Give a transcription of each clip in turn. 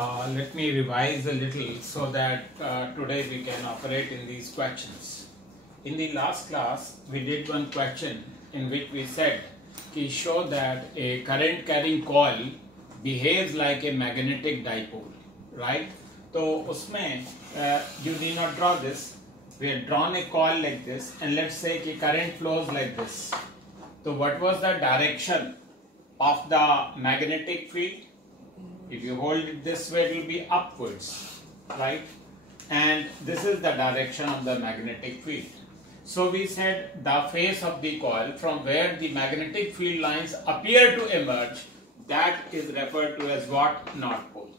Let me revise a little so that today we can operate in these questions. In the last class, we did one question in which we said कि show that a current carrying coil behaves like a magnetic dipole, right? तो उसमें you need not draw this. We had drawn a coil like this, and let's say कि current flows like this. So what was the direction of the magnetic field? If you hold it this way, it will be upwards, right? And this is the direction of the magnetic field. So we said the face of the coil from where the magnetic field lines appear to emerge, that is referred to as what? North pole.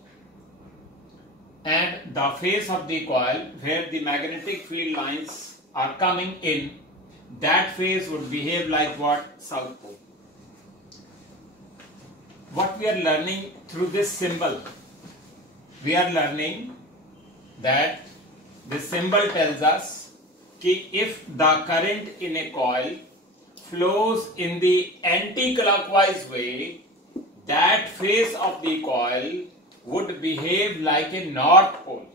And the face of the coil where the magnetic field lines are coming in, that face would behave like what? South pole. What we are learning through this symbol, we are learning that this symbol tells us that if the current in a coil flows in the anti-clockwise way, that face of the coil would behave like a north pole,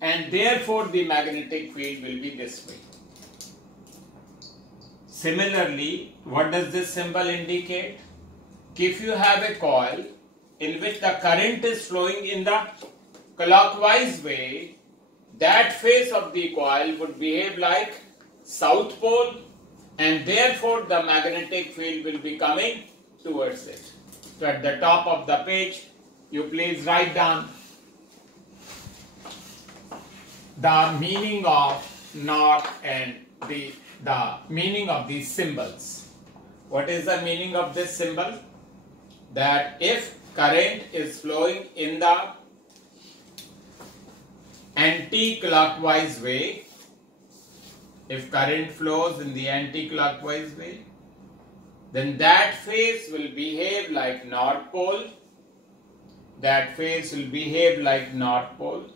and therefore the magnetic field will be this way. Similarly, what does this symbol indicate? If you have a coil in which the current is flowing in the clockwise way, that face of the coil would behave like south pole, and therefore the magnetic field will be coming towards it. So at the top of the page, you please write down the meaning of north and the meaning of these symbols. What is the meaning of this symbol? That if current is flowing in the anti-clockwise way, if current flows in the anti-clockwise way, then that face will behave like north pole, that face will behave like north pole,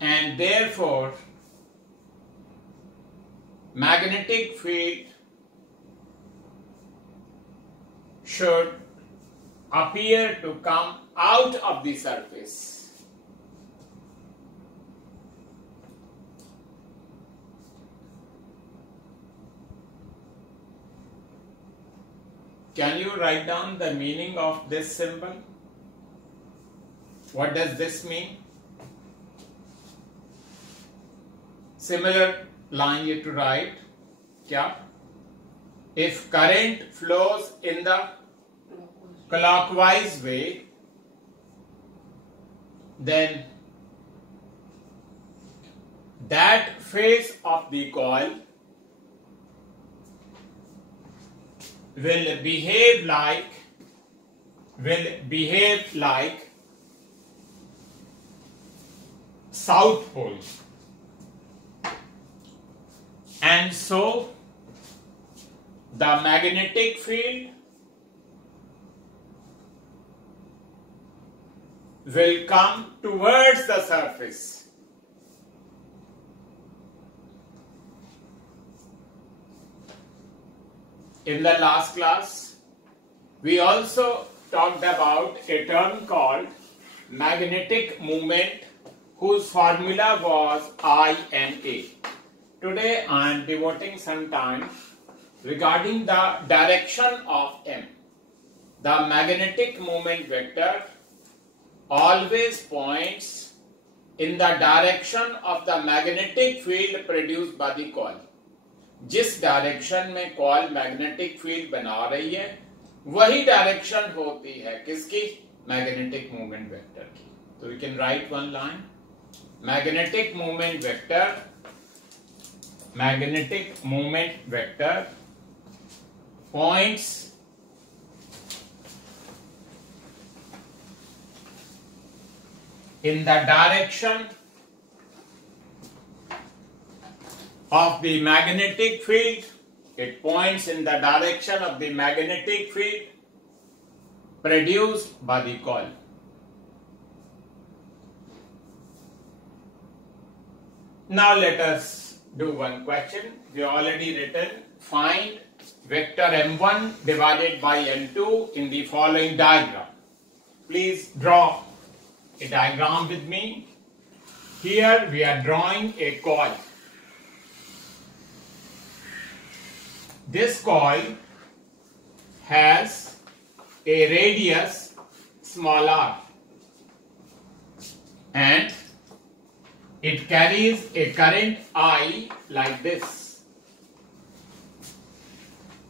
and therefore magnetic field should appear to come out of the surface. Can you write down the meaning of this symbol? What does this mean? Similar line you have to write. Kya? If current flows in the clockwise way, then that face of the coil will behave like south pole, and so the magnetic field will come towards the surface. In the last class, we also talked about a term called magnetic moment, whose formula was I-N-A. Today I am devoting some time regarding the direction of M. The magnetic moment vector always points in the direction of the magnetic field produced by the coil. जिस direction में coil magnetic field बना रही है, वही direction होती है किसकी? Magnetic movement vector की. तो we can write one line. Magnetic moment vector points in the direction of the magnetic field. It points in the direction of the magnetic field produced by the coil. Now let us do one question. We already written, find vector m1 divided by m2 in the following diagram. Please draw a diagram with me. Here we are drawing a coil. This coil has a radius small r and it carries a current I like this.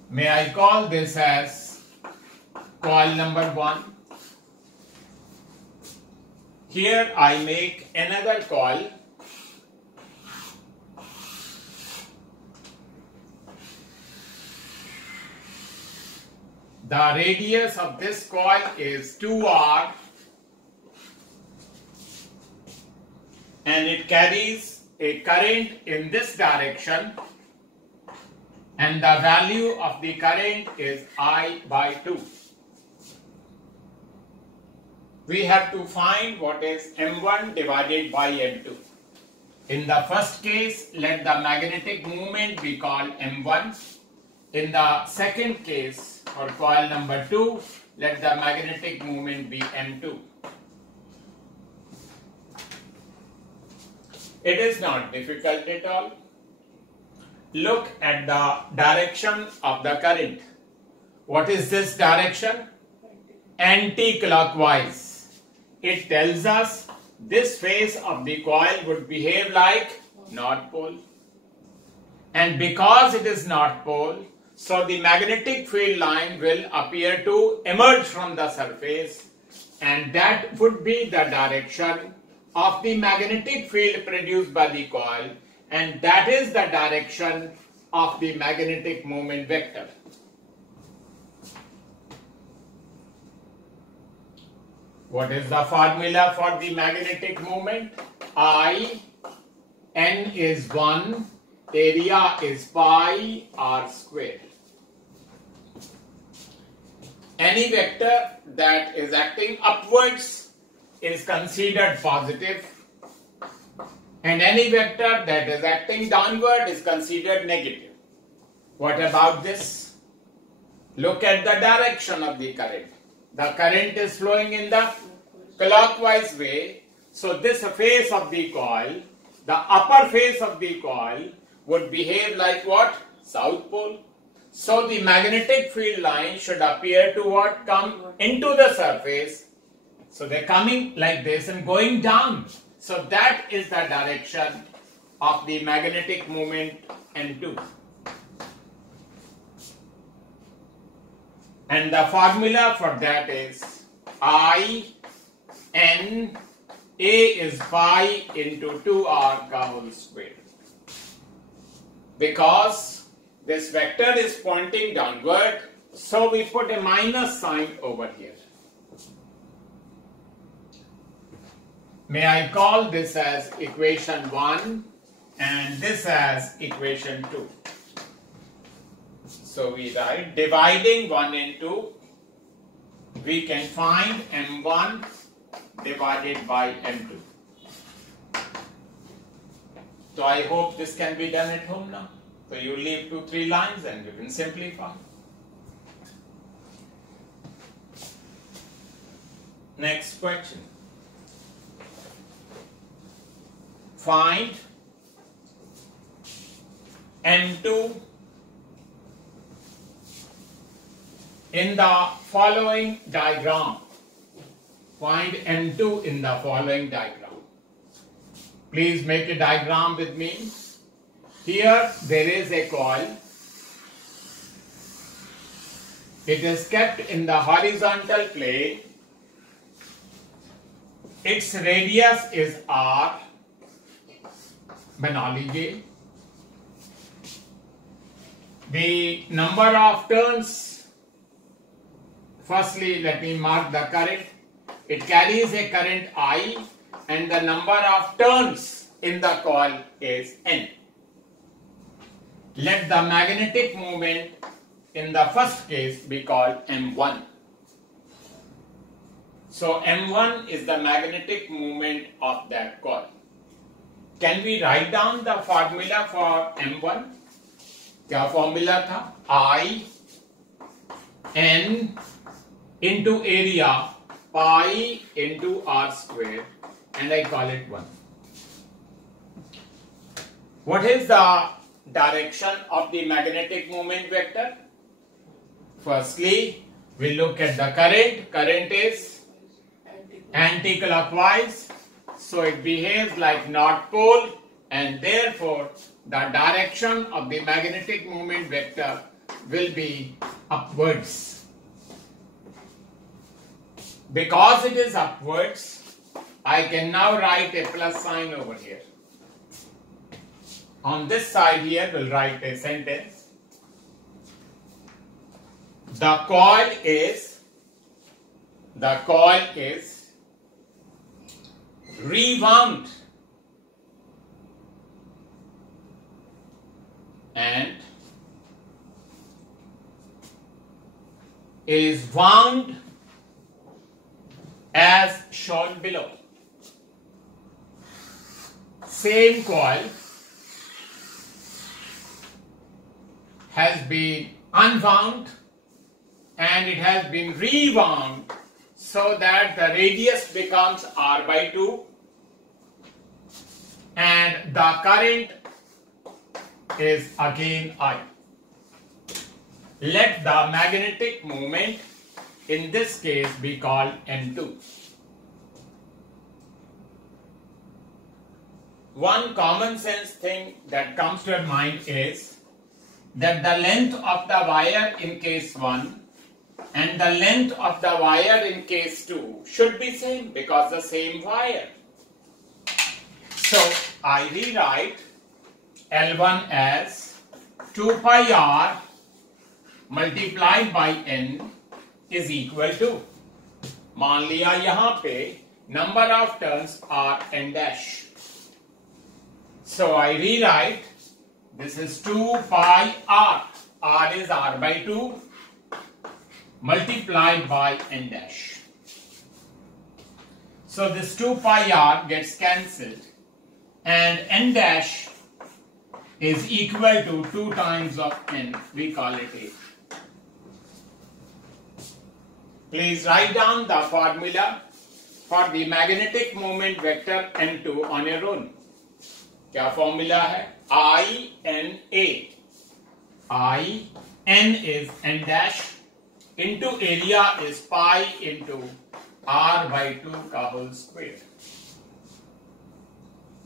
May I call this as coil number 1. Here I make another coil. The radius of this coil is 2r and it carries a current in this direction, and the value of the current is I by 2. We have to find what is M1 divided by M2. In the first case, let the magnetic moment be called M1. In the second case, for coil number 2, let the magnetic moment be M2. It is not difficult at all. Look at the direction of the current. What is this direction? Anti-clockwise. It tells us this phase of the coil would behave like North Pole. And because it is North Pole, so the magnetic field line will appear to emerge from the surface, and that would be the direction of the magnetic field produced by the coil, and that is the direction of the magnetic moment vector. What is the formula for the magnetic moment? I, N is 1, area is pi r square. Any vector that is acting upwards is considered positive, and any vector that is acting downward is considered negative. What about this? Look at the direction of the current. The current is flowing in the clockwise way, so this face of the coil, the upper face of the coil, would behave like what? South Pole. So the magnetic field line should appear to what? Come into the surface. So they're coming like this and going down. So that is the direction of the magnetic moment M2. And the formula for that is I, N, A is pi into 2r ka whole square. Because this vector is pointing downward, so we put a minus sign over here. May I call this as equation 1 and this as equation 2. So we write dividing 1 into, we can find M1 divided by M2. So I hope this can be done at home now. So you leave 2-3 lines and you can simplify. Next question. Find M2 in the following diagram. Find M2 in the following diagram. Please make a diagram with me. Here there is a coil. It is kept in the horizontal plane. Its radius is r. बना लीजिए. The number of turns. Firstly, let me mark the current. It carries a current I, and the number of turns in the coil is N. Let the magnetic moment in the first case be called M1. So M1 is the magnetic moment of that coil. Can we write down the formula for M1? क्या formula था? I N into area pi into r square and I call it 1. What is the direction of the magnetic moment vector? Firstly, we look at the current. Current is anti-clockwise, so it behaves like North Pole, and therefore the direction of the magnetic moment vector will be upwards. Because it is upwards, I can now write a plus sign over here. On this side here, we'll write a sentence. The coil is rewound and is wound as shown below. Same coil has been unwound and it has been rewound so that the radius becomes r by 2 and the current is again I. Let the magnetic moment in this case be called N2. One common sense thing that comes to your mind is that the length of the wire in case 1 and the length of the wire in case 2 should be same because the same wire. So I rewrite L1 as 2 pi r multiplied by n is equal to, मान लिया यहाँ पे number of turns are n dash. So I rewrite this is 2 pi r. R is r by 2 multiplied by n dash. So this 2 pi r gets cancelled and n dash is equal to 2 times of n. We call it 8. Please write down the formula for the magnetic moment vector N2 on your own. क्या formula है? I N A. I N is n dash into area is pi into r by 2 का whole square.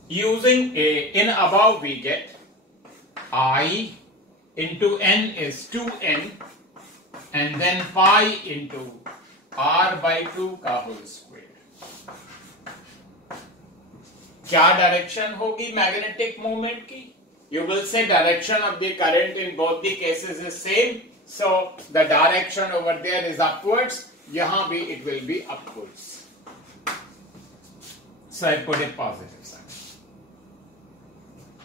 Using a in above we get I into n is 2n and then pi into r by 2 का whole square. क्या direction होगी magnetic moment की? You will say direction of the current in both the cases is same, so the direction over there is upwards. यहाँ भी it will be upwards. So I put a positive sign.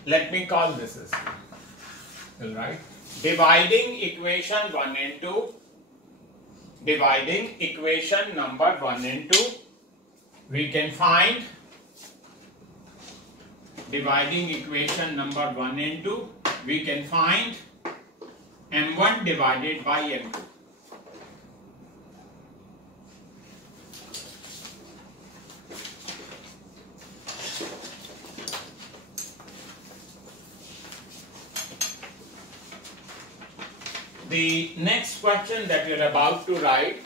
Let me call this as all right. Dividing equation 1 and 2. Dividing equation number 1 and 2, we can find dividing equation number 1 and 2, we can find m1 divided by m2. The next question that you're about to write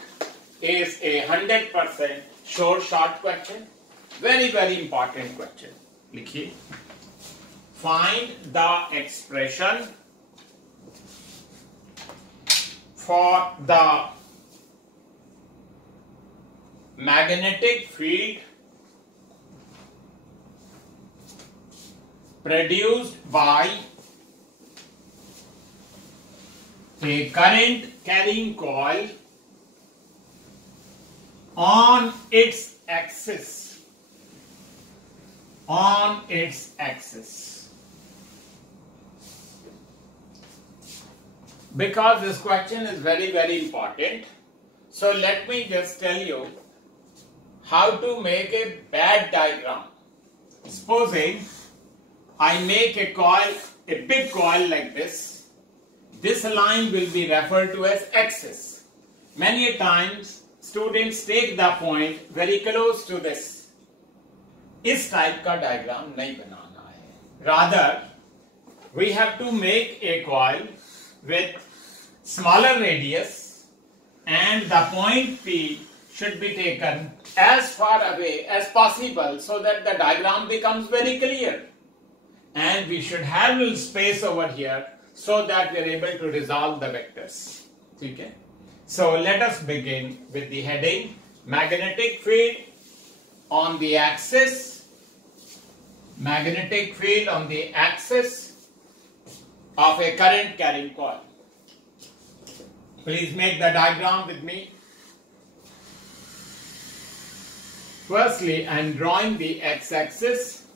is a 100% short question. Very, very important question. लिखिए. Find the expression for the magnetic field produced by a current carrying coil on its axis. On its axis. Because this question is very, very important, so let me just tell you how to make a bad diagram. Supposing I make a coil, a big coil like this line will be referred to as axis. Many times students take the point very close to this. इस type का diagram नहीं बनाना है. Rather, we have to make a coil with smaller radius and the point P should be taken as far away as possible so that the diagram becomes very clear. And we should have a little space over here so that we are able to resolve the vectors. Okay? So let us begin with the heading magnetic field on the axis. Magnetic field on the axis of a current carrying coil. Please make the diagram with me. Firstly, I am drawing the x-axis,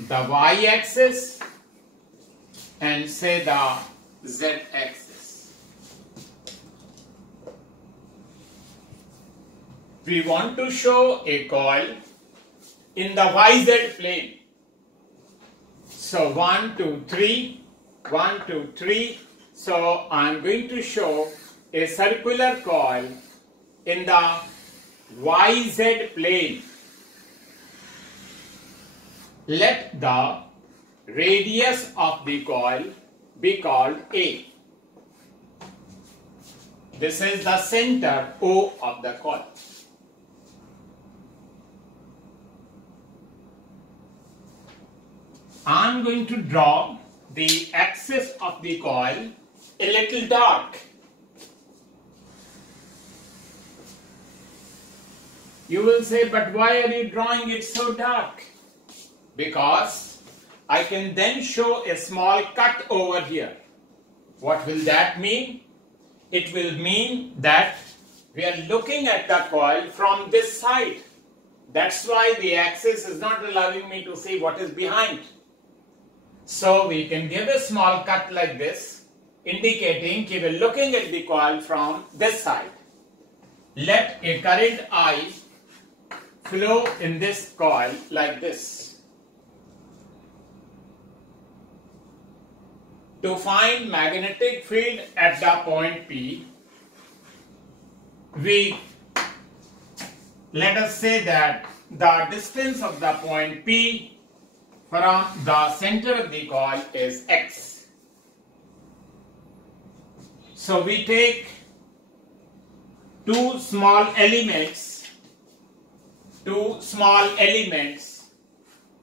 the y-axis, and say the z-axis. We want to show a coil in the YZ plane. So 1, 2, 3, 1, 2, 3. So I am going to show a circular coil in the YZ plane. Let the radius of the coil be called A. This is the center O of the coil. I am going to draw the axis of the coil a little dark. You will say, but why are you drawing it so dark? Because I can then show a small cut over here. What will that mean? It will mean that we are looking at the coil from this side. That's why the axis is not allowing me to see what is behind. So we can give a small cut like this, indicating that we are looking at the coil from this side. Let a current I flow in this coil like this. To find magnetic field at the point P, let us say that the distance of the point P from the center of the coil is x. So we take two small elements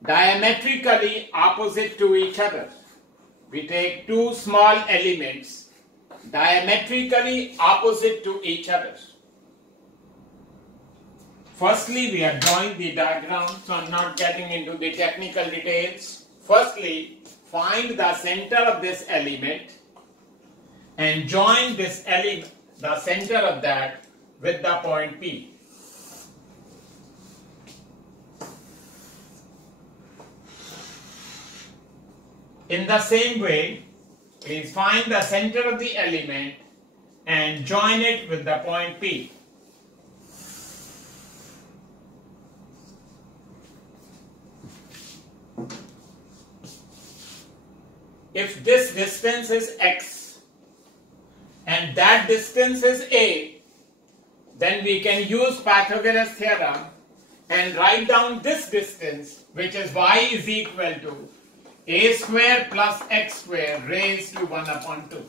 diametrically opposite to each other. We take two small elements diametrically opposite to each other. Firstly, we are drawing the diagram, so I am not getting into the technical details. Firstly, find the center of this element and join this element, the center of that, with the point P. In the same way, please find the center of the element and join it with the point P. If this distance is x and that distance is a, then we can use Pythagoras theorem and write down this distance, which is y is equal to a square plus x square raised to 1 upon 2.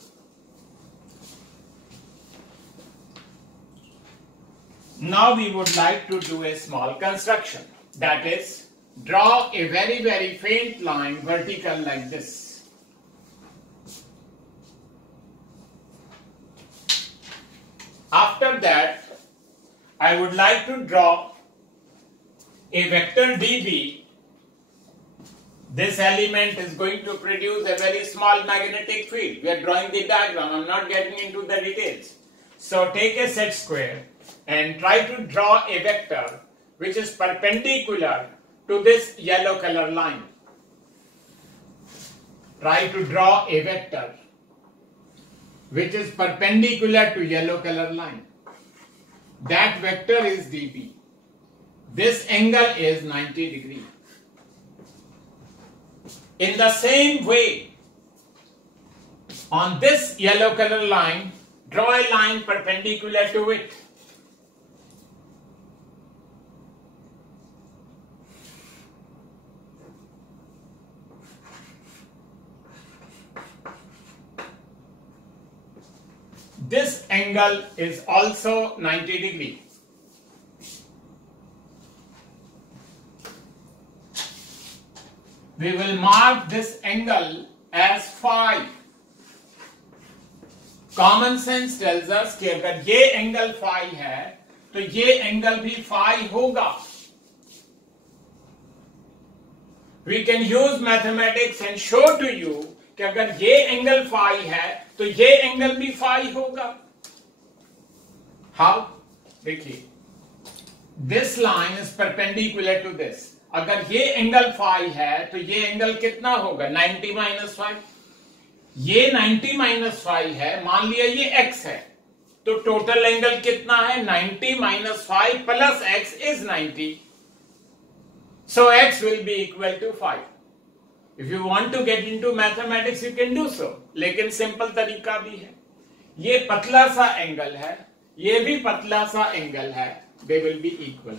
Now we would like to do a small construction, that is, draw a very, very faint line vertical like this. After that, I would like to draw a vector dB. This element is going to produce a very small magnetic field. We are drawing the diagram. I am not getting into the details. So take a set square and try to draw a vector which is perpendicular to this yellow color line. Try to draw a vector which is perpendicular to yellow color line. That vector is dB. This angle is 90 degrees. In the same way, on this yellow color line, Draw a line perpendicular to it. This angle is also 90 degrees. We will mark this angle as phi. Common sense tells us कि अगर ये angle phi है तो ये angle भी phi होगा. We can use mathematics and show to you कि अगर ये एंगल phi है तो ये एंगल भी phi होगा. How? देखिए, this line is perpendicular to this. अगर ये एंगल phi है तो ये एंगल कितना होगा? 90 माइनस फाइव. ये 90 माइनस फाइव है, मान लिया ये x है, तो टोटल एंगल कितना है? 90 minus five plus x is 90. So x will be equal to 5. If you want to get into mathematics, you can do so. लेकिन सिंपल तरीका भी है. ये पतला सा एंगल है, ये भी पतला सा एंगल है. They will be equal.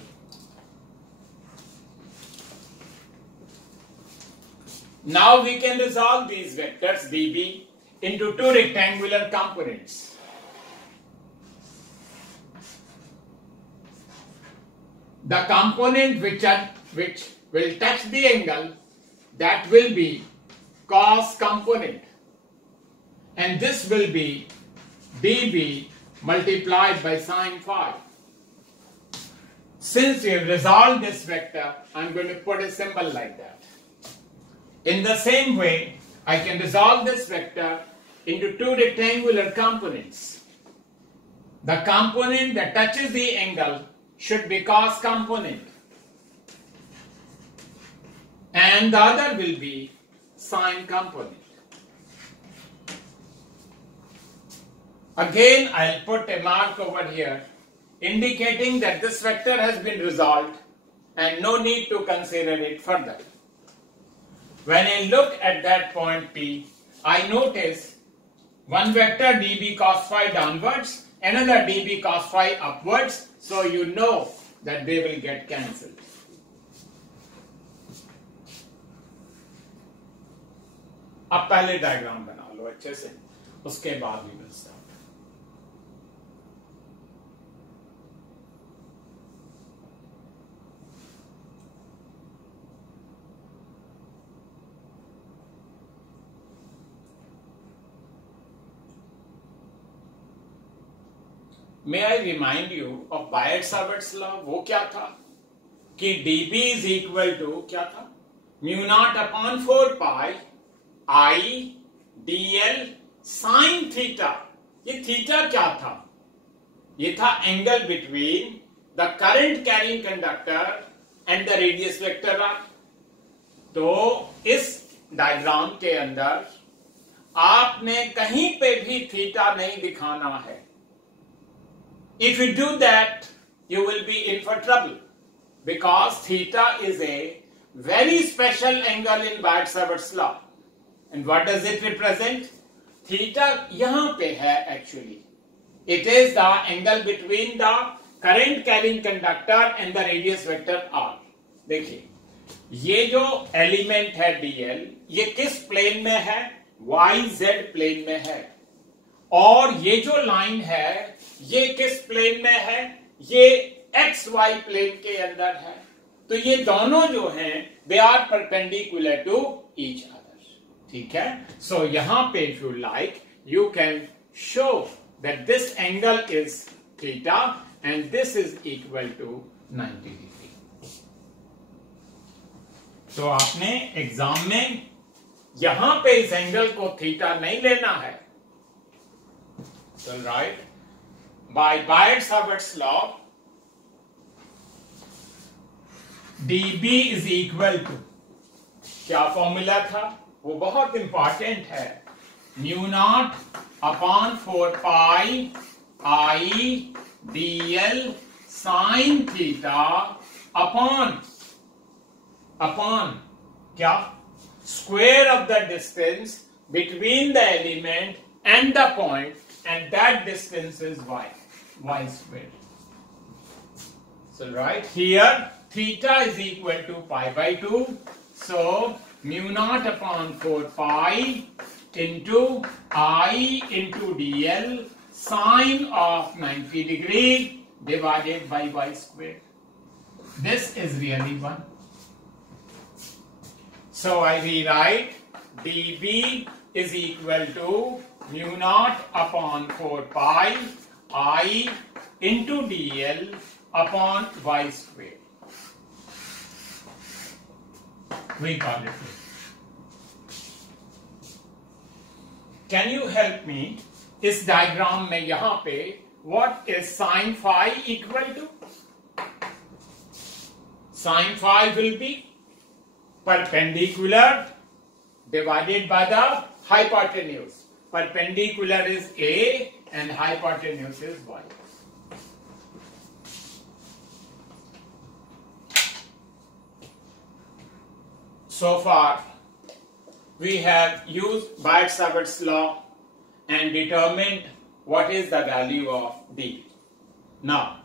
Now we can resolve these vectors dB into two rectangular components. The component which will touch the angle, that will be cos component, and this will be dB multiplied by sin phi. Since we have resolved this vector, I am going to put a symbol like that. In the same way, I can resolve this vector into two rectangular components. The component that touches the angle should be cos component, and the other will be sine component. Again, I'll put a mark over here indicating that this vector has been resolved and no need to consider it further. When I look at that point P, I notice one vector dB cos phi downwards, another dB cos phi upwards, so you know that they will get cancelled. अब पहले diagram बना लो अच्छे से, उसके बाद भी will start. May I remind you of Biot-Savart's law? वो क्या था कि dB is equal to क्या था? Mu not upon 4 pi I dl sin theta. ये थीटा क्या था? ये था angle between the current carrying conductor and the radius vector R. तो इस डायग्राम के अंदर आपने कहीं पे भी थीटा नहीं दिखाना है. If you do that, you will be in for trouble, because theta is a very special angle in Biot-Savart's law. And what does it represent? Theta यहाँ पे है actually. It is the angle between the current carrying conductor and the radius vector r. देखिए, ये जो element है dl, ये किस plane में है? yz प्लेन में है. और ये जो लाइन है ये किस प्लेन में है? ये एक्स वाई प्लेन के अंदर है. तो ये दोनों जो हैं they are perpendicular to each other. ठीक है. सो यहां पे if you like you can show that this angle is theta and this is equal to 90 degree. तो आपने एग्जाम में यहां पे इस एंगल को थीटा नहीं लेना है. So right, by Biot-Savart's law, dB is equal to क्या फॉर्मूला था? वो बहुत इंपॉर्टेंट है. Mu not upon 4 pi I dl sin theta upon क्या? Square of the distance between the element and the point and that distance is y squared. So right here, theta is equal to pi by 2. So mu naught upon 4 pi into I into dl sine of 90 degree divided by y squared. This is really 1. So I rewrite dB is equal to mu naught upon 4 pi I into dl upon y squared. We call it this. Can you help me? इस diagram में यहां पे what is sin phi equal to? Sin phi will be perpendicular divided by the hypotenuse. Perpendicular is A and hypotenuse is Y. So far, we have used Biot-Savart's law and determined what is the value of D. Now,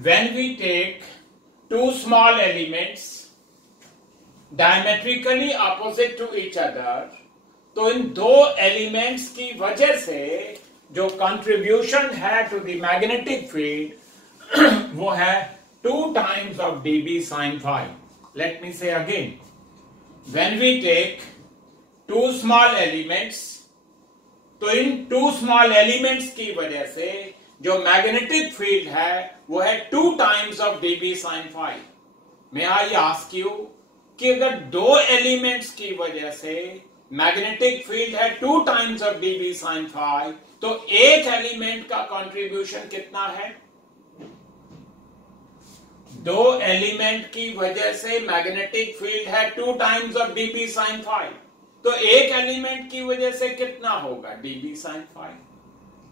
when we take two small elements diametrically opposite to each other, तो इन दो elements की वजह से जो contribution है to the magnetic field वो है 2 times of dB sin phi. Let me say again. When we take two small elements, तो इन 2 small elements की वजह से जो मैग्नेटिक फील्ड है वो है 2 times of dB sin phi. May I ask you कि अगर दो एलिमेंट्स की वजह से मैग्नेटिक फील्ड है 2 times of dB sin phi, तो एक एलिमेंट का कंट्रीब्यूशन कितना है? दो एलिमेंट की वजह से मैग्नेटिक फील्ड है 2 times of dB sin phi, तो एक एलिमेंट की वजह से कितना होगा dB sin phi?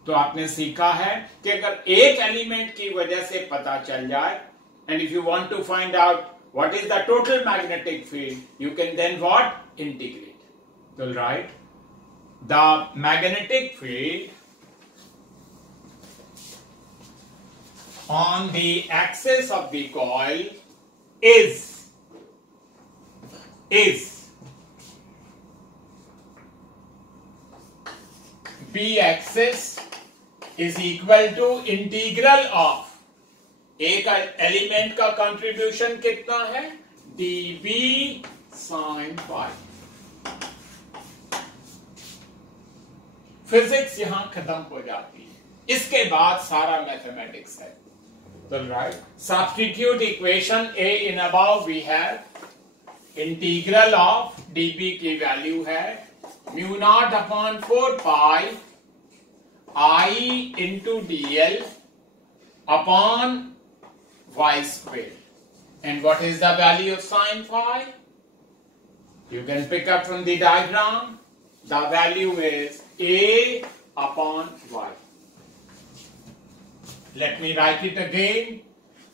तो आपने सीखा है कि अगर एक एलिमेंट की वजह से पता चल जाए, and if you want to find out what is the total magnetic field, you can then what? Integrate. So right, the magnetic field on the axis of the coil is B axis is equal to integral of एक element का contribution कितना है? dB sin phi. Physics यहां खत्म हो जाती है, इसके बाद सारा मैथमेटिक्स है. तो right, substitute equation A in above we have integral of dB की वैल्यू है mu naught upon 4 pi I into dl upon y squared. And what is the value of sin phi? You can pick up from the diagram. The value is A upon y. Let me write it again.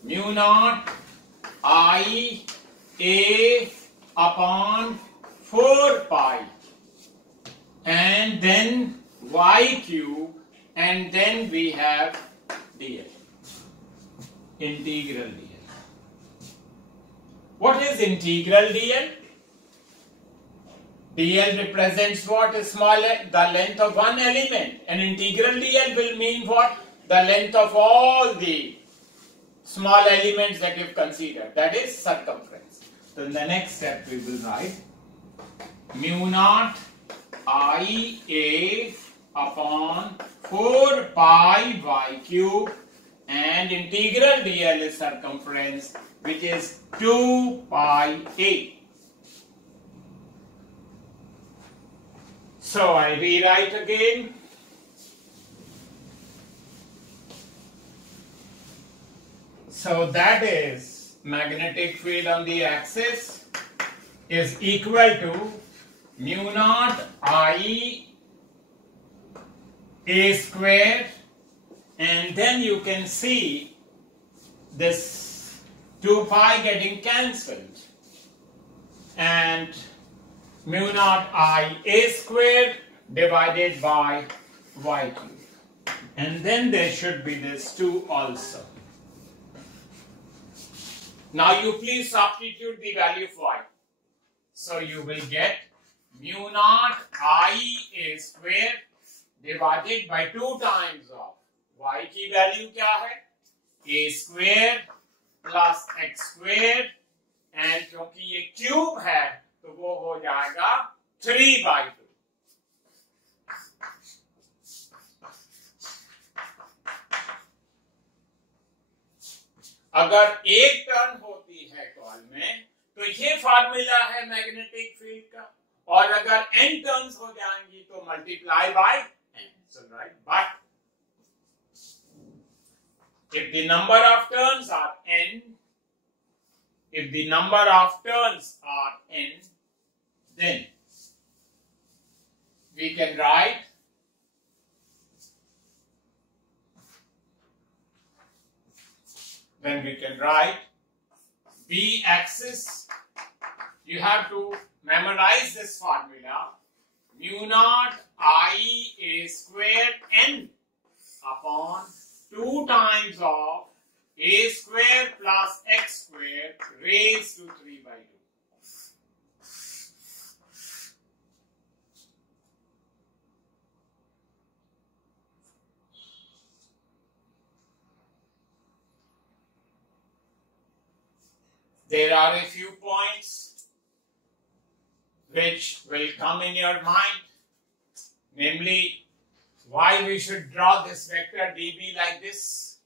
Mu naught I A upon 4 pi and then y cube and then we have dl. Integral dl. What is integral dl? dl represents what? Is smaller, the length of one element, and integral dl will mean what? The length of all the small elements that you've considered, that is circumference. So in the next step we will write mu naught I A upon 4 pi y cube and integral dl is circumference, which is 2 pi A. So I rewrite again. So that is magnetic field on the axis is equal to mu naught I A square, and then you can see this 2 pi getting cancelled and mu naught I A square divided by y cube. And then there should be this 2 also. Now you please substitute the value for y. So you will get mu naught I a square divided by 2 times of y की value क्या है? a square plus x square, and क्योंकि ये cube है तो वो हो जाएगा 3/2. अगर एक टर्न होती है कॉल में तो ये फार्मूला है मैग्नेटिक फील्ड का, और अगर n टर्न्स हो जाएंगी तो multiply by n. So right, but if the number of turns are n, if the number of turns are n, then we can write b axis. You have to memorize this formula: mu naught I a square n upon 2 times of a square plus x square raised to 3/2. There are a few points which will come in your mind, namely why we should draw this vector dB like this.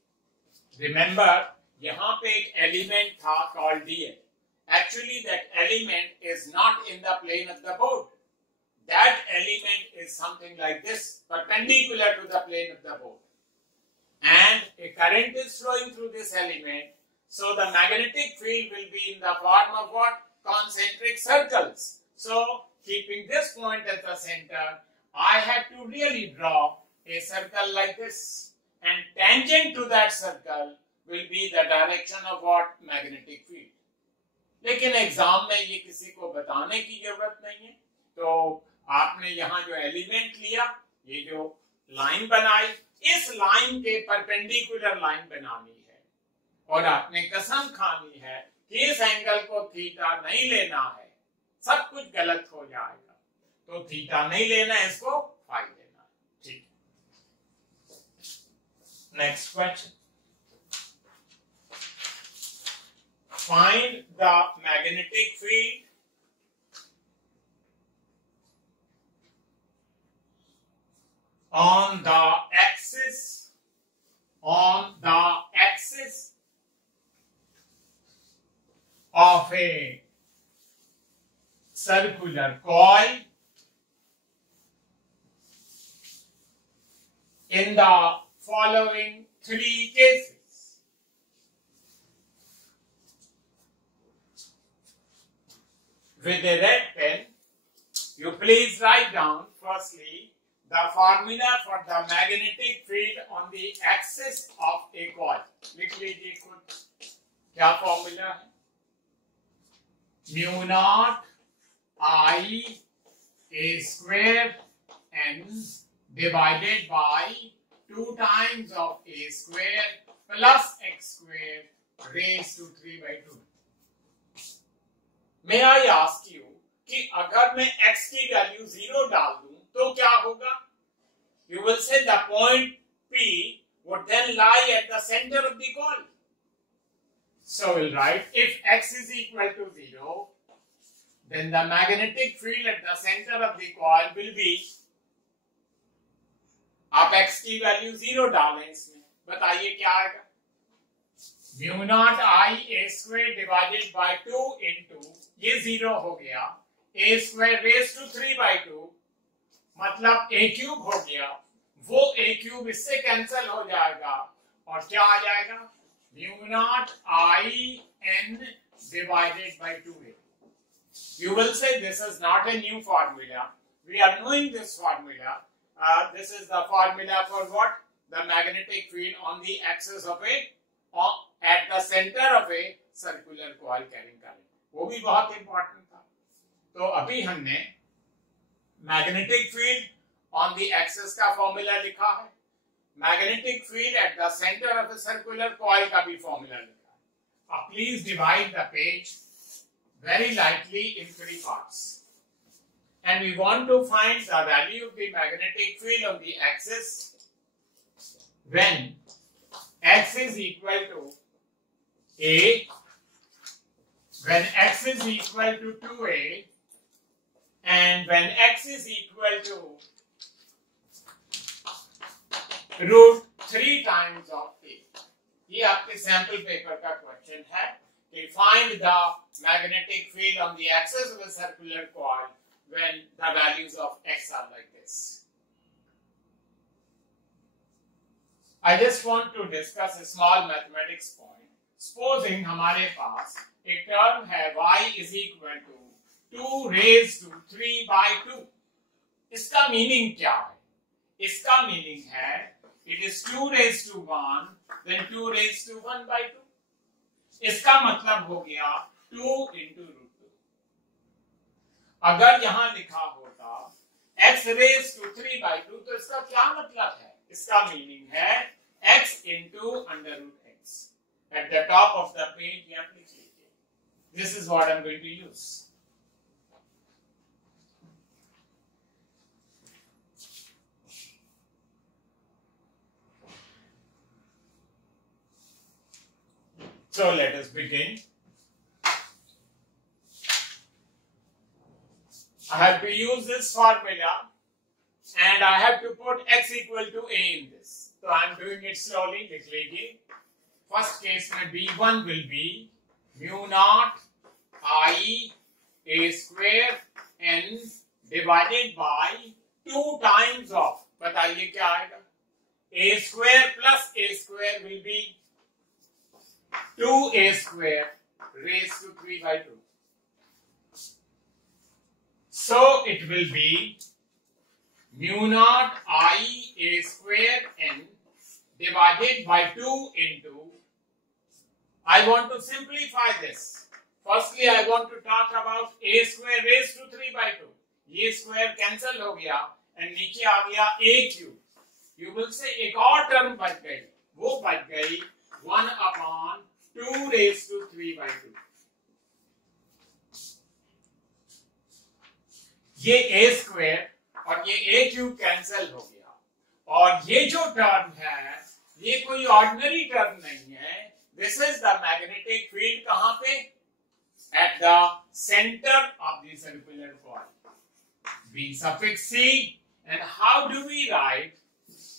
Remember, यहाँ पे एक element था called dl. Actually, that element is not in the plane of the board. That element is something like this, perpendicular to the plane of the board. And a current is flowing through this element. So the magnetic field will be in the form of what? Concentric circles. So keeping this point as the center, I have to really draw a circle like this. And tangent to that circle will be the direction of what? Magnetic field. लेकिन exam में ये किसी को बताने की जरूरत नहीं है, तो आपने यहाँ जो एलिमेंट लिया, ये जो लाइन बनाई, इस लाइन के परपेंडिकुलर लाइन बनानी है, और आपने कसम खानी है कि इस एंगल को थीटा नहीं लेना है, सब कुछ गलत हो जाएगा, तो थीटा नहीं लेना है, इसको फाई लेना है. ठीक. Next question. Find the magnetic field on the axis of a circular coil in the following 3 cases. With a red pen, you please write down firstly the formula for the magnetic field on the axis of a coil. लिख लीजिए खुद क्या formula है? Mu not I a square n divided by 2 times of a square plus x square raised to 3/2. May I ask you कि अगर मैं x की value 0 डाल दूं तो क्या होगा? You will say the point P would then lie at the center of the coil. So we'll write if x is equal to 0, then the magnetic field at the center of the coil will be, आप x की value 0 डालें इसमें, बताइए क्या आएगा? Mu naught I a square divided by 2 into, ये 0 हो गया, a square raised to 3/2, मतलब a cube हो गया, वो a cube इससे कैंसिल हो जाएगा और क्या आ जाएगा? Mu naught I n divided by 2a. You will say this is not a new formula. We are knowing this formula. This is the formula for what? The magnetic field on the axis of at the center of a circular coil carrying current. वो भी बहुत important था. तो अभी हमने magnetic field on the axis का formula लिखा है, magnetic field at the centre of the circular coil का भी फॉर्मूला लिखा है. अब please divide the page very lightly in 3 parts, and we want to find the value of the magnetic field on the axis when x is equal to a, when x is equal to 2a, and when x is equal to root 3 times of a. ये आपके sample paper का question है कि find the magnetic field on the axis of a circular coil when the values of x are like this. I just want to discuss a small mathematics point. Supposing हमारे पास एक term है y is equal to 2 raised to 3 by 2. इसका meaning क्या है? इसका meaning है it is 2 raised to 1 then 2 raised to 1 by 2. इसका मतलब हो गया 2 into root 2. अगर यहां लिखा होता x raised to 3 by 2 तो इसका क्या मतलब है? इसका मीनिंग है x into under root x. At the top of the page you have to click it. This is what I'm going to use. So let us begin. I have to use this formula and I have to put x equal to a in this. So I am doing it slowly. लिख लीजिए. First case में b1 will be mu naught I a square n divided by 2 times of, बताइए क्या आएगा? a square plus a square will be 2a square raised to 3 by 2. So it will be mu naught I a square n divided by 2 into, I want to simplify this. Firstly, I want to talk about a square raised to 3 by 2. ये square cancel हो गया and नीचे आ गया a cube. You will say एक और term बच गई, वो बच गई 1 upon 2 raised to 3 by 2. ये a square और ये a cube कैंसिल हो गया और ये जो टर्म है ये कोई ऑर्डिनरी टर्म नहीं है. This is the magnetic field कहां पे? At the centre of the circular coil. B suffix c, and how do we write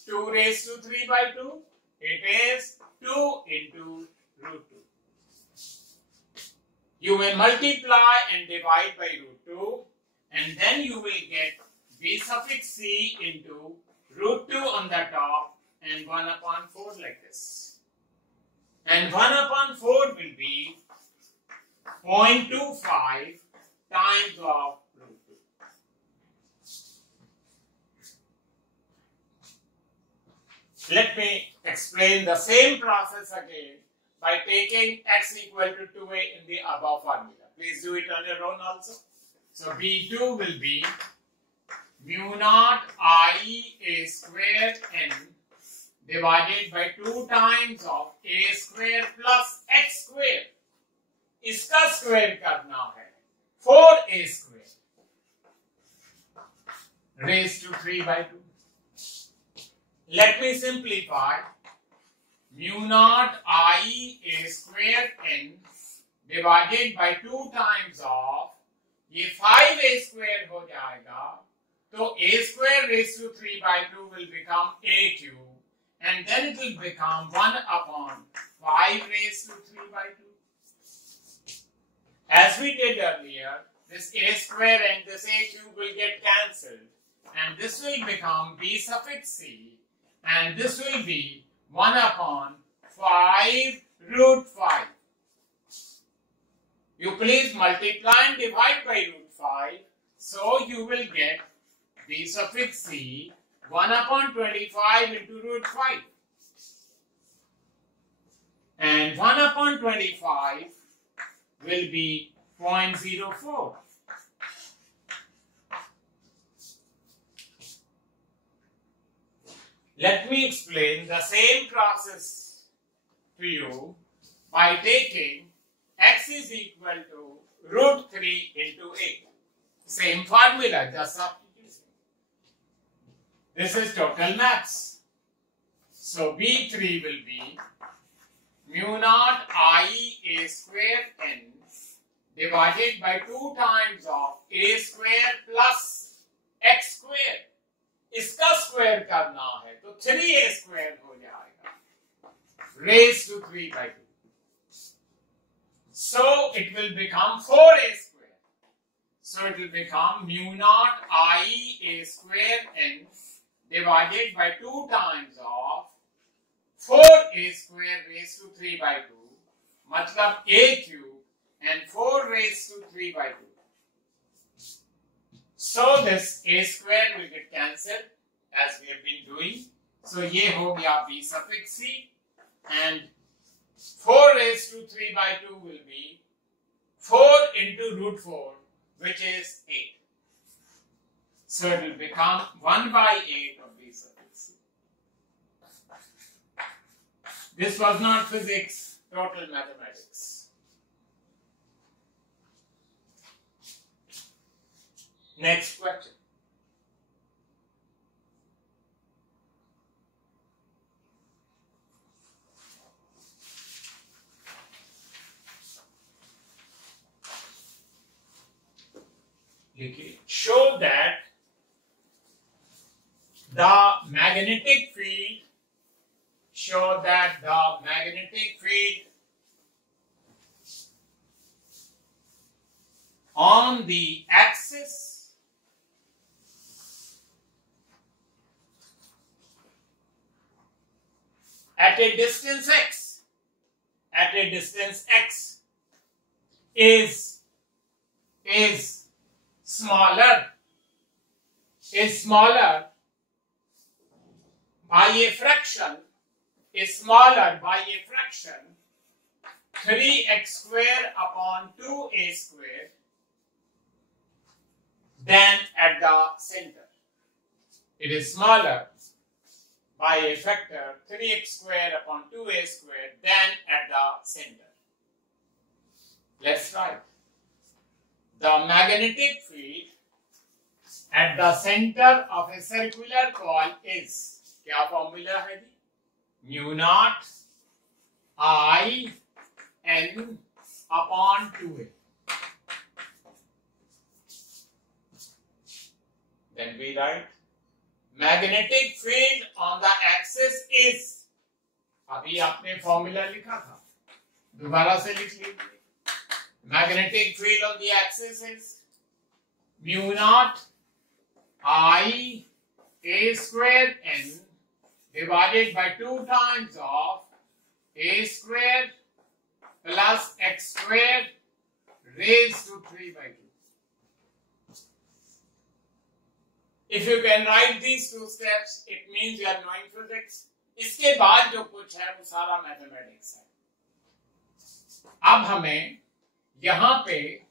2 raised to 3 by 2? It is 2 into root 2. You may multiply and divide by root 2 and then you will get b suffix c into root 2 on the top and 1 upon 4 like this. And 1 upon 4 will be 0.25 times of root 2. Let me explain the same process again by taking x equal to 2a in the above formula. Please do it on your own also. So b2 will be mu naught I a square n divided by 2 times of a square plus x square. इसका square करना है 4a square raised to 3 by 2. Let me simplify. Mu naught I a square n divided by 2 times of, ये 5a square हो जाएगा तो a square raised to 3 by 2 will become a cube and then it will become 1 upon 5 raised to 3 by 2. As we did earlier, this a square and this a cube will get cancelled and this will become b suffix c and this will be 1 upon 5 root 5. You please multiply and divide by root 5. So you will get b suffix c 1 upon 25 into root 5. And 1 upon 25 will be 0.04. Let me explain the same process to you by taking x is equal to root 3 into 8. Same formula, just substituting. This is total mass. So B3 will be mu naught I a square n divided by 2 times of a square plus x square. इसका square करना है तो 3a square हो जाएगा raised to 3 by 2. So it will become 4a square. So it will become mu naught I a square n divided by 2 times of 4a square raised to 3 by 2, मतलब a cube and 4 raised to 3 by 2. So this a square will get cancelled as we have been doing. So ये हो गया b suffix c and 4 raised to 3 by 2 will be 4 into root 4, which is 8. So it will become 1 by 8 of b suffix c. This was not physics, total mathematics. Next question. Show that the magnetic field on the axis at a distance x is smaller by a fraction 3x square upon 2a square than at the center. It is smaller by a factor 3x square upon 2a square than at the center. Let's write. The magnetic field at the center of a circular coil is, क्या formula है जी? Mu naught I n upon 2a. Then we write magnetic field on the axis is, अभी आपने formula लिखा था, दोबारा से लिख लीजिए. Magnetic field on the axis is mu naught I a square n divided by 2 times of a square plus x square raised to 3 by 2. If you can write these 2 steps, it means you are knowing physics. इसके बाद जो कुछ है वो सारा mathematics है. अब हमें यहाँ पे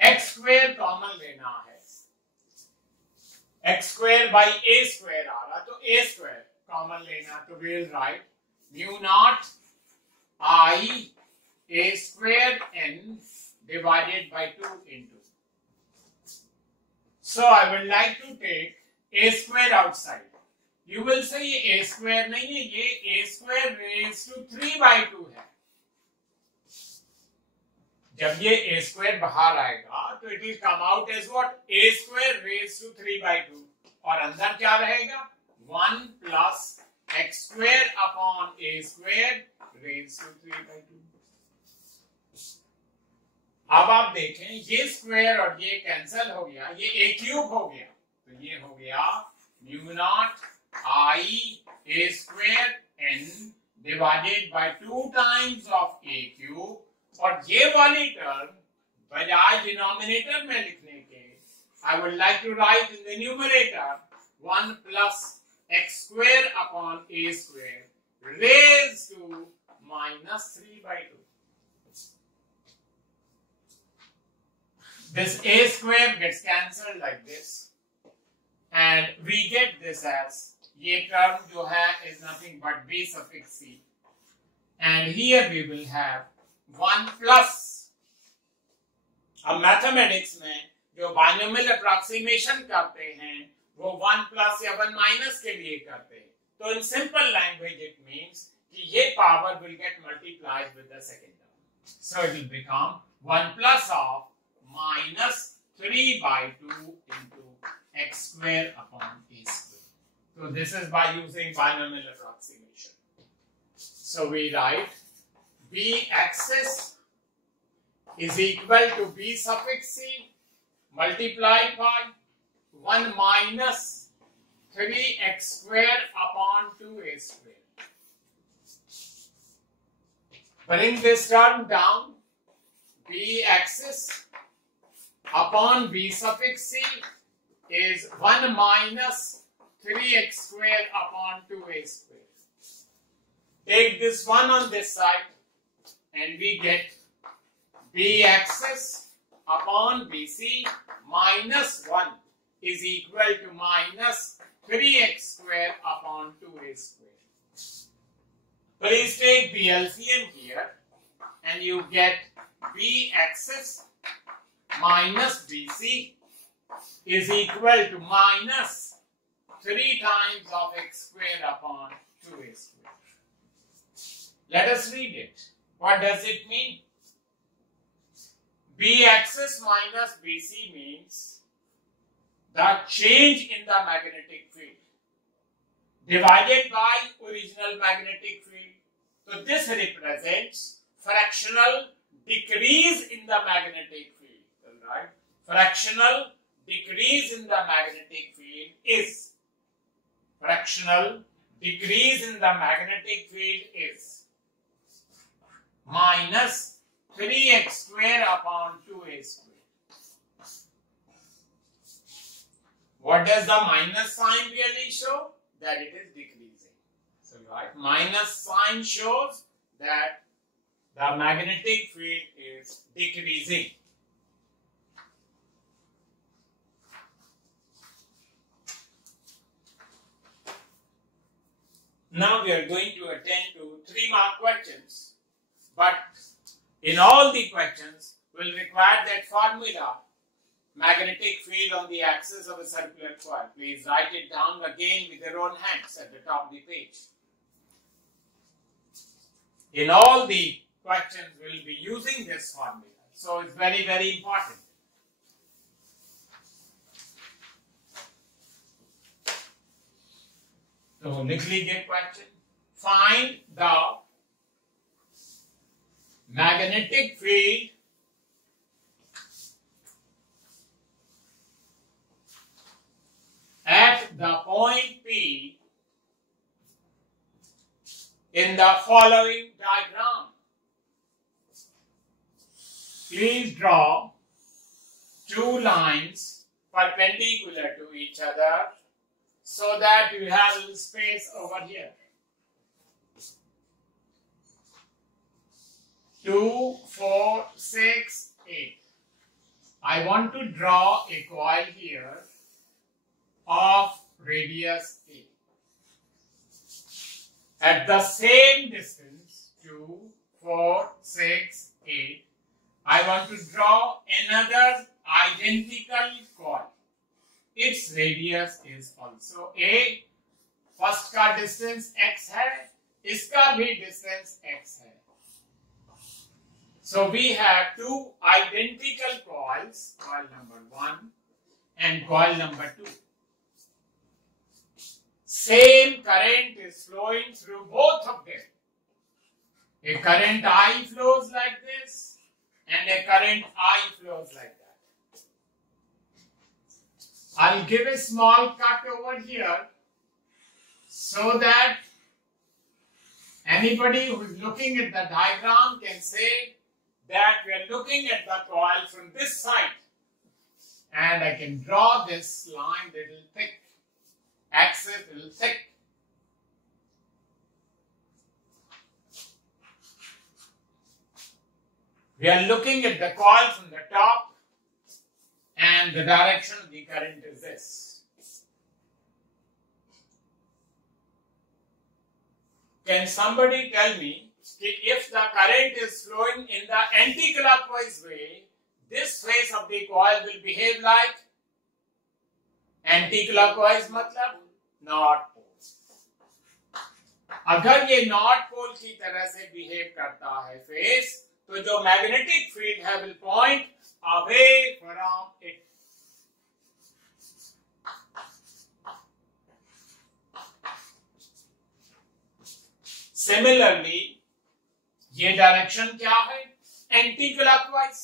x square कॉमन लेना है. x square by a square आ रहा तो a square कॉमन लेना, तो we will write mu naught I a square n divided by 2 into. So I would like to take a square outside. You will say ये a square नहीं है, ये a square raised to 3 by 2 है. जब ये a square बाहर आएगा तो it will come out as what? A square raised to 3 by 2. और अंदर क्या रहेगा? 1 plus x square upon a square raised to 3 by 2. अब आप देखें ये स्क्वायर और ये कैंसिल हो गया, ये a क्यूब हो गया, तो ये हो गया mu naught I a square n divided by 2 times of a cube. और ये वाली टर्म बजाय डिनोमिनेटर में लिखने के I would like to write in the numerator 1 plus x square upon a square raised to minus 3 by 2. This a square gets cancelled like this and we get this as ये term जो है is nothing but b suffix c, and here we will have 1 plus. अब mathematics में जो binomial approximation करते हैं वो 1 plus या 1 माइनस के लिए करते हैं. तो in simple language it means कि ये power will get multiplied with the second term. So it will become 1 plus of minus 3 by 2 into x square upon a square. So this is by using binomial approximation. So we write b axis is equal to b suffix c multiplied by 1 minus 3x square upon 2a square. Bring this term down. B axis upon b suffix c is 1 minus 3x square upon 2a square. Take this one on this side and we get b axis upon bc minus 1 is equal to minus 3x square upon 2a square. Please take the LCM here and you get b axis minus bc is equal to minus 3 times of x square upon 2a square. Let us read it. What does it mean? B axis minus BC means the change in the magnetic field divided by original magnetic field. So this represents fractional decrease in the magnetic field. Alright? Fractional decrease in the magnetic field is minus 3x square upon 2a square. What does the minus sign really show? That it is decreasing. So, right, minus sign shows that the magnetic field is decreasing. Now we are going to attend to 3 mark questions, but in all the questions will require that formula, magnetic field on the axis of a circular coil. Please write it down again with your own hands at the top of the page. In all the questions we will be using this formula, so it's very, very important. So लिख लीजिए question. Find the magnetic field at the point P in the following diagram. Please draw 2 lines perpendicular to each other so that you have a little space over here. 2, 4, 6, 8. I want to draw a coil here of radius A. At the same distance, 2, 4, 6, 8, I want to draw another identical coil. Its radius is also A. First का distance x है, इसका भी distance x है. So we have 2 identical coils, coil number 1 and coil number 2. Same current is flowing through both of them. A current I flows like this and a current I flows like that. I'll give a small cut over here so that anybody who is looking at the diagram can say that we are looking at the coil from this side, and I can draw this line little thick, axis little thick. We are looking at the coil from the top, and the direction of the current is this. Can somebody tell me if the current is flowing in the anti-clockwise way, this face of the coil will behave like anti-clockwise मतलब north pole. अगर ये north pole की तरह से behave करता है face, तो जो मैग्नेटिक फील्ड है will point away from it. Similarly, ये डायरेक्शन क्या है? Anti clockwise.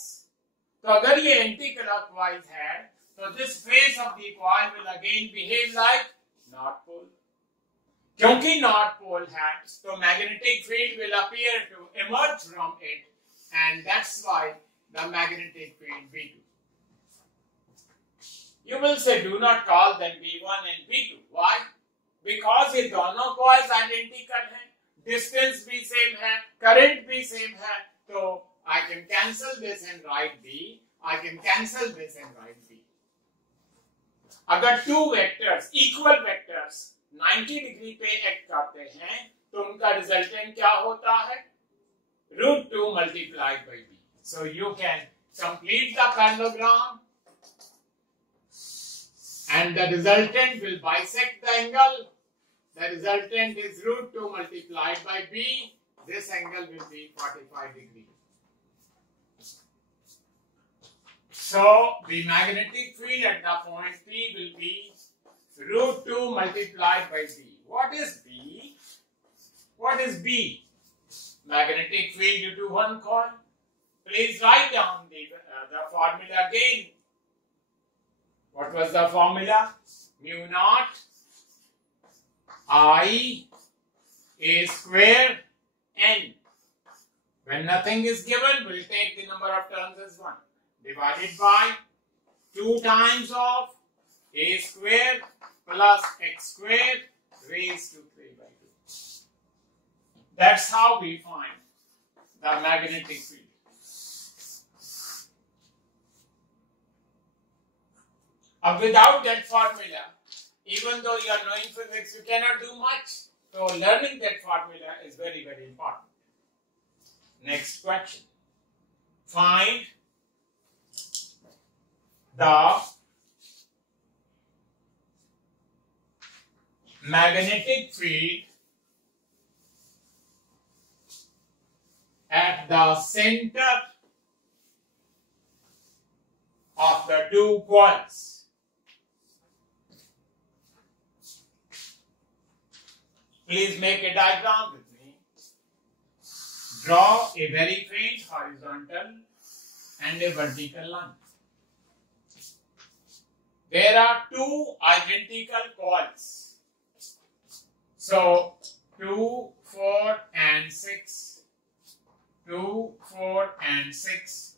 तो अगर ये एंटी क्लॉकवाइज है, तो this face of the coil will again behave like north pole. क्योंकि नॉर्थ पोल है, तो magnetic field will appear to emerge from it, and that's why the magnetic field B2. You will say, do not call them B1 and B2. Why? Because ये दोनों coils identical हैं, distance भी same है, current भी same है, तो I can cancel this and write B. I can cancel this and write B. अगर two vectors, equal vectors 90 degree पे एक्ट करते हैं, तो उनका रिजल्टेंट क्या होता है? √2 multiplied by B. So you can complete the parallelogram, and the resultant will bisect the angle. The resultant is √2 multiplied by B. This angle will be 45 degrees. So the magnetic field at the point P will be √2 multiplied by B. What is B? What is B? Magnetic field due to one coil. Please write down the formula again. What was the formula? Mu naught I A square N. When nothing is given, we'll take the number of turns as 1. Divided by 2 times of A square plus X square raised to 3 by 2. That's how we find the magnetic field. Without that formula, even though you are knowing physics, you cannot do much. So learning that formula is very, very important. Next question. Find the magnetic field at the center of the two coils. Please make a diagram with me. Draw a very faint horizontal and a vertical line. There are two identical coils. So 2, 4 and 6. 2, 4 and 6.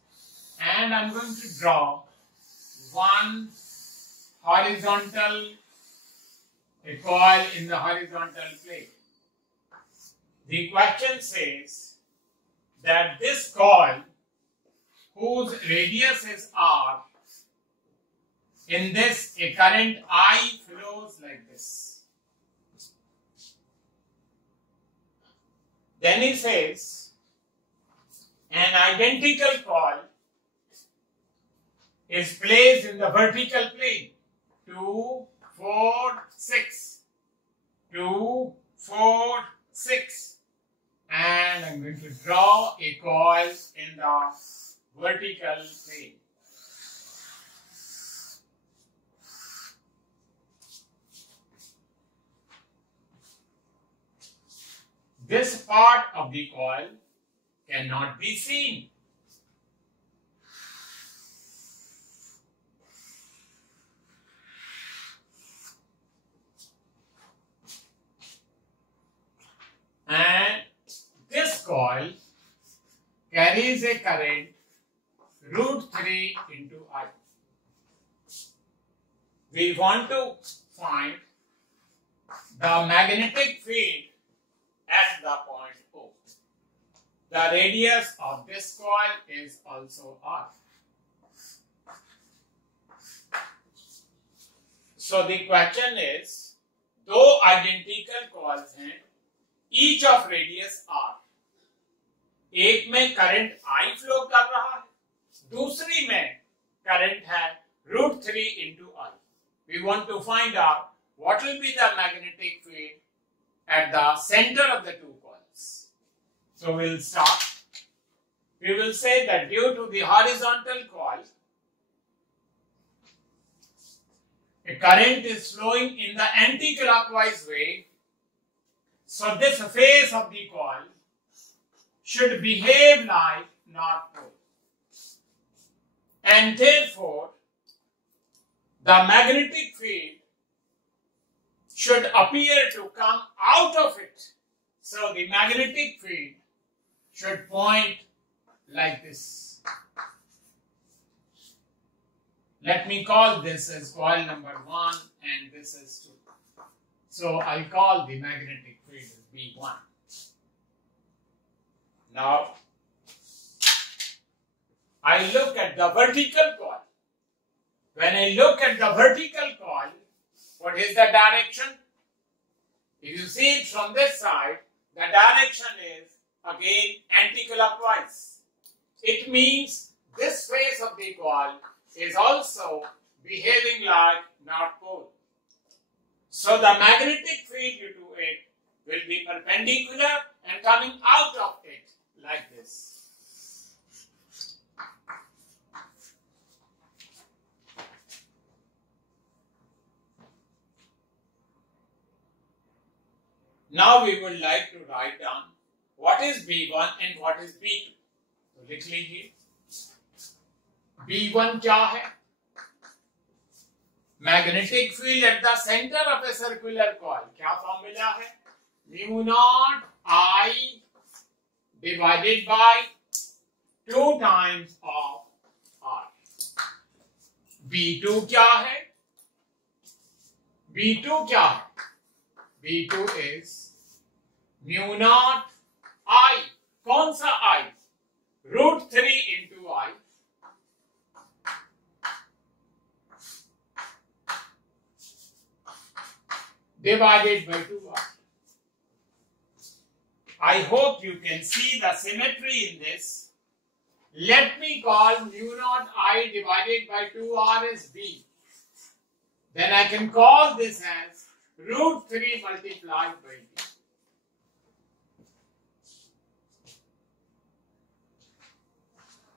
And I'm going to draw one horizontal, a coil in the horizontal plane. The question says that this coil, whose radius is R, in this a current I flows like this. Then he says an identical coil is placed in the vertical plane. 2, 4, 6. 2, 4, 6. And I'm going to draw a coil in the vertical plane. This part of the coil cannot be seen. And this coil carries a current √3 into I. We want to find the magnetic field at the point O. The radius of this coil is also R. So the question is, दो identical coils हैं, each of radius r. एक में current I flow कर रहा है, दूसरी में current है √3 into I. We want to find out what will be the magnetic field at the center of the two coils. So we'll start. We will say that due to the horizontal coil, a current is flowing in the anti-clockwise way. So this face of the coil should behave like North Pole. And therefore, the magnetic field should appear to come out of it. So the magnetic field should point like this. Let me call this as coil number 1 and this is 2. So I'll call the magnetic field as B1. Now, I look at the vertical coil. When I look at the vertical coil, what is the direction? If you see it from this side, the direction is again anti-clockwise. It means this face of the coil is also behaving like North Pole. So the magnetic field due to it will be perpendicular and coming out of it like this. Now we would like to write down what is B1 and what is B2. तो लिख लीजिए B1 क्या है? Magnetic field at the center of a circular coil. क्या formula है? Mu naught I divided by 2 times of R. B2 क्या है? B2 क्या है? B2 is mu naught I. कौन सा I? √3 into I. Divided by 2R. I hope you can see the symmetry in this. Let me call mu naught I divided by 2R as B. Then I can call this as √3 multiplied by B.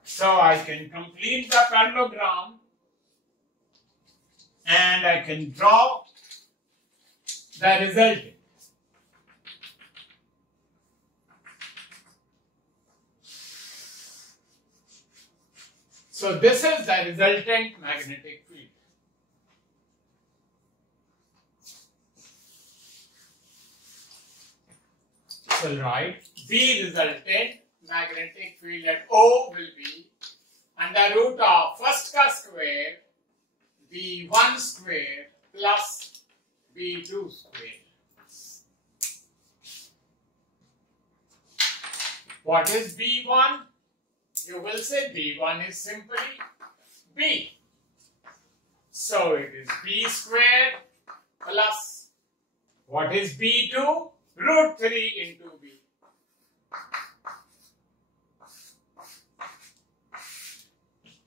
So I can complete the parallelogram and I can draw the resultant. So this is the resultant magnetic field. So write the resultant magnetic field at O will be under root of first ka square B1 square plus B2 square. What is B1? You will say B1 is simply B. So it is B square plus what is B2? √3 into B.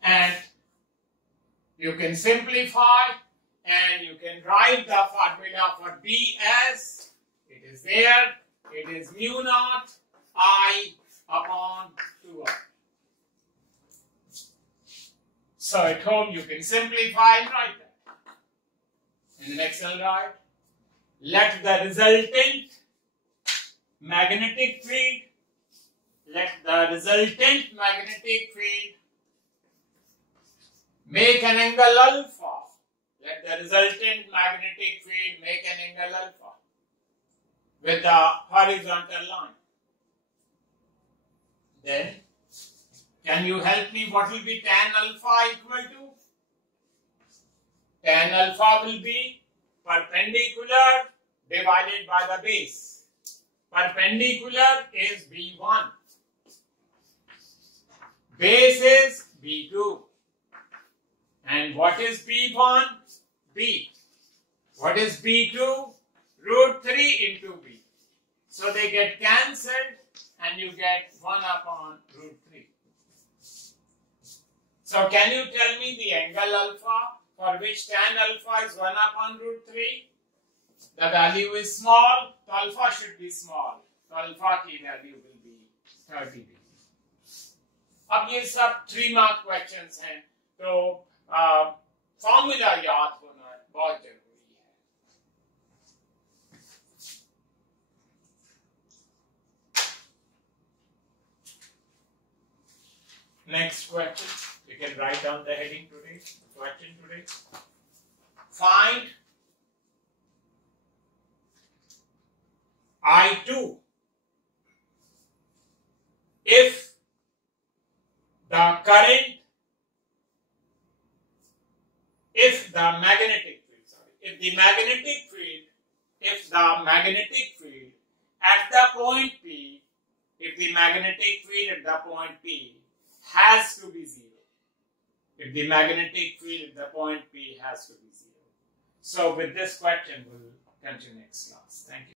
And you can simplify and you can write the formula for B as it is there. It is mu naught I upon 2R. So at home you can simplify and write that. In the next I'll write, let the resultant magnetic field, make an angle alpha. Let the resultant magnetic field make an angle alpha with the horizontal line. Then, can you help me? What will be tan alpha equal to? Tan alpha will be perpendicular divided by the base. Perpendicular is B1. Base is B2. And what is B1? B. What is B2? √3 into B. So they get cancelled and you get 1 upon root 3. So can you tell me the angle alpha for which tan alpha is 1 upon root 3? The value is small, so alpha should be small. So alpha की value will be 30 degree. अब ये सब 3 mark questions हैं, तो formula याद होना बहुत जरूरी है. Next question, you can write down the heading today, question today. Find I2 if the current, if the magnetic field at the point P, if the magnetic field at the point P has to be 0. If the magnetic field at the point P has to be 0. So with this question, we'll continue next class. Thank you.